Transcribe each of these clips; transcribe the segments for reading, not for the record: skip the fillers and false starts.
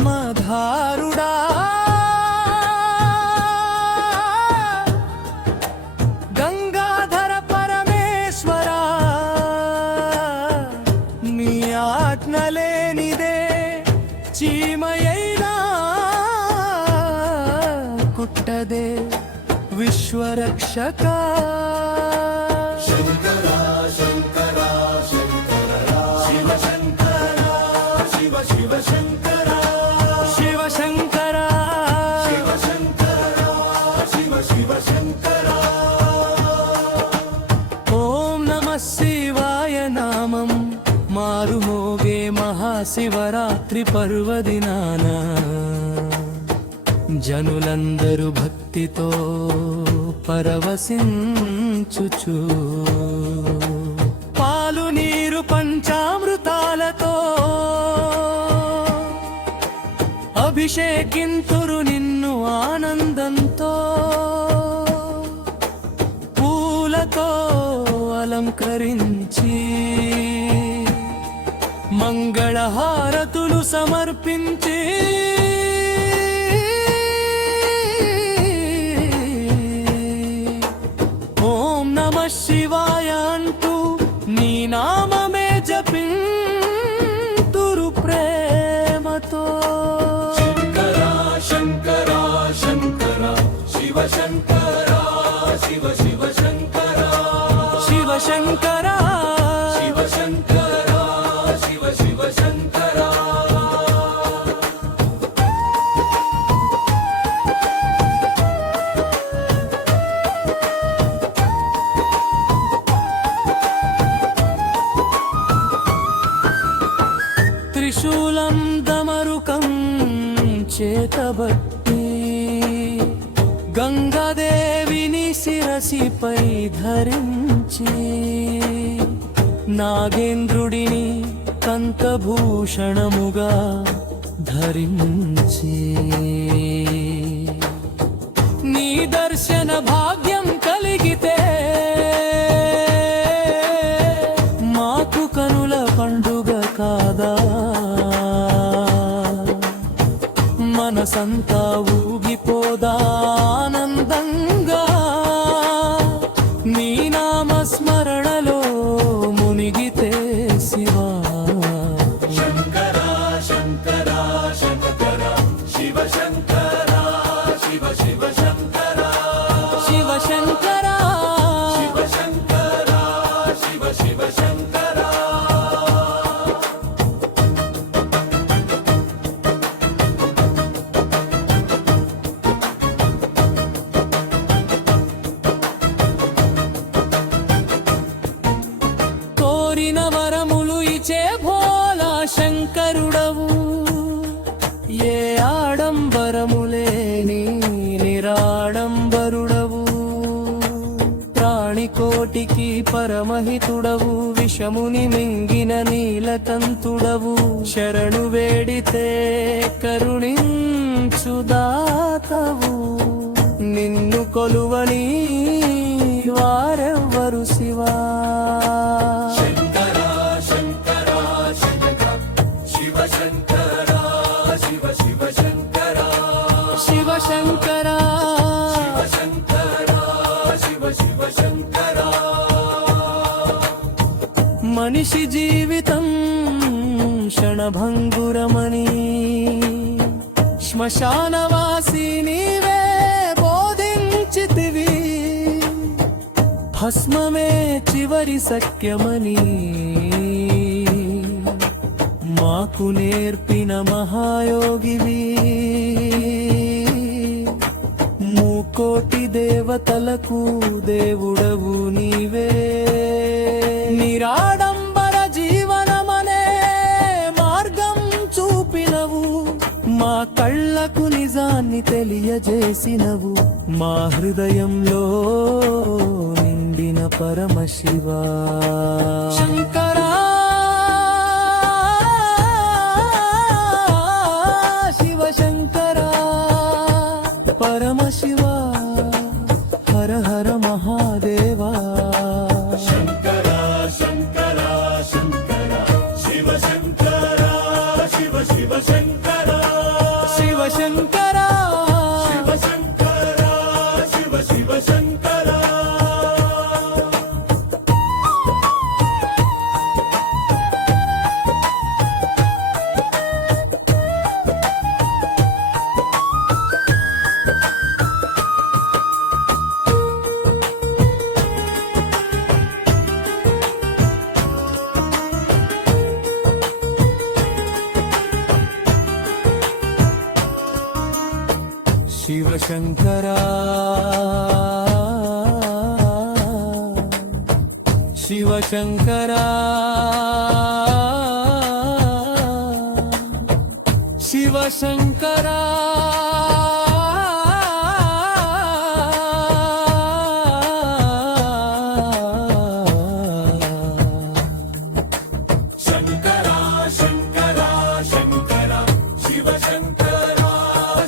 స్మితాభస్మధారుడా గంగాధర పరమేశ్వరా నీ ఆజ్ఞలేనిదే చీమయైనా కుట్టదే విశ్వరక్షక శంకరా శంకరా శంకరా శివ శంకరా శివ శివ శంకరా శివ శంకర శివ శంకరా శివ శివ శంకరా ఓం నమ శివాయ నామం మారుమోగే మహాశివరాత్రి పర్వదినాన జనులందరూ భక్తితో పరవశించుచు పాలు నీరు పంచామృతాలతో అభిషేకింతురు నిన్ను ఆనందంతో పూలతో అలంకరించి మంగళహారతులు సమర్పించి ఓం నమః శివాయ అంటూ నీ నామమే జపింతురు ప్రేమతో శంకరా శంకరా శంకరా శివ శంకరా శివ శివ శంకరా శివ శంకర శివ శంకరా శివ శివ శంకరా త్రిశూలం దమరుకం చేతబట్టి గంగాదేవిని శిరసిపై ధరించి నాగేంద్రుడిని కంఠభూషణముగా ధరించి నీ దర్శన భాగ్యం కలిగితే మాకు కనుల పండుగ కాదా మనసంతా ఊగిపోదా ఆనందంగా నీ నామస్మరణలో మునిగితే శివా శంకరా శంకరా శంకరా శివ శంకరా శివ శివ శంకరా శివ శంకర శివ శంకరా శివ శివ శంకరా కోరిన వరములు ఇచే భోలా శంకరుడవు ఏ ఆడంబరములేని నిరాడంబరుడవు ప్రాణికోటికి పరమహితుడవు విషముని మింగిన నీలకంతుడవు శరణు వేడితే కరుణించుదాతవు నిన్ను కొలువని వారెవ్వరు శివా శంకరా శంకరా శంకరా శివ శంకరా శివ శివ శంకరా శివ శంకర శివ శంకరా శివ శివ శంకరా మనిషి జీవితం క్షణభంగురమని శ్మశానవాసి నీవే బోధించితివి భస్మమే చివరి సఖ్యమని మాకు నేర్పిన మహాయోగివి మూకోటి దేవతలకు దేవుడవు నీవే నిరాడంబర జీవనమనే మార్గం చూపినవు మా కళ్ళకు నిజాన్ని తెలియజేసినవు మా హృదయంలో నిండిన పరమశివా శంకరా శివశంకరా శివశంకరా శివశంకరా శంకరా శంకరా శంకరా శివ శంకరా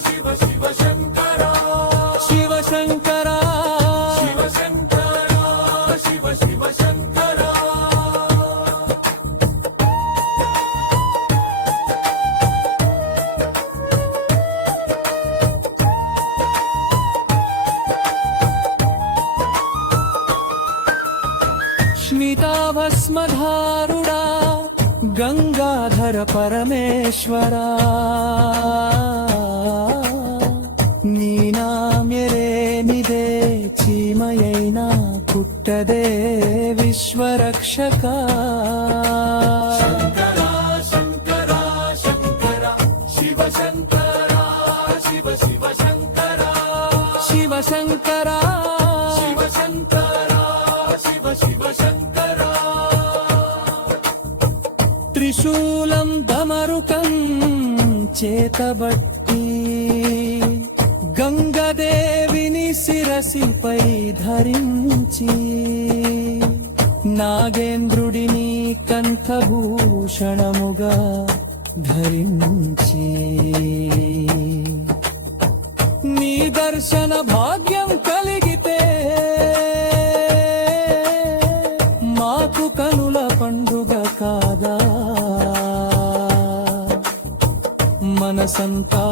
శివ శివ శంకరా శివశంకరా శివ శంకరా శివ శివ శంకరా స్మితాభస్మధారుడా గంగాధర పరమేశ్వరా నీ నామ్యరేమిదే చీమయైనా పుట్టదే విశ్వరక్షక శంకరా శంకరా శంకరా శివ శంకరా శివ శివ శంకరా శివశంకరా శివ శంకరా శివ శివ శంకరా త్రిశూలం దమరుకం చేతబట్టి గంగదేవిని శిరసిపై ధరించి నాగేంద్రుడిని కంఠభూషణముగా ధరించి నీ దర్శన భాగ్యం కలిగితే మాకు కనుల పండుగ కాదా మనసంతా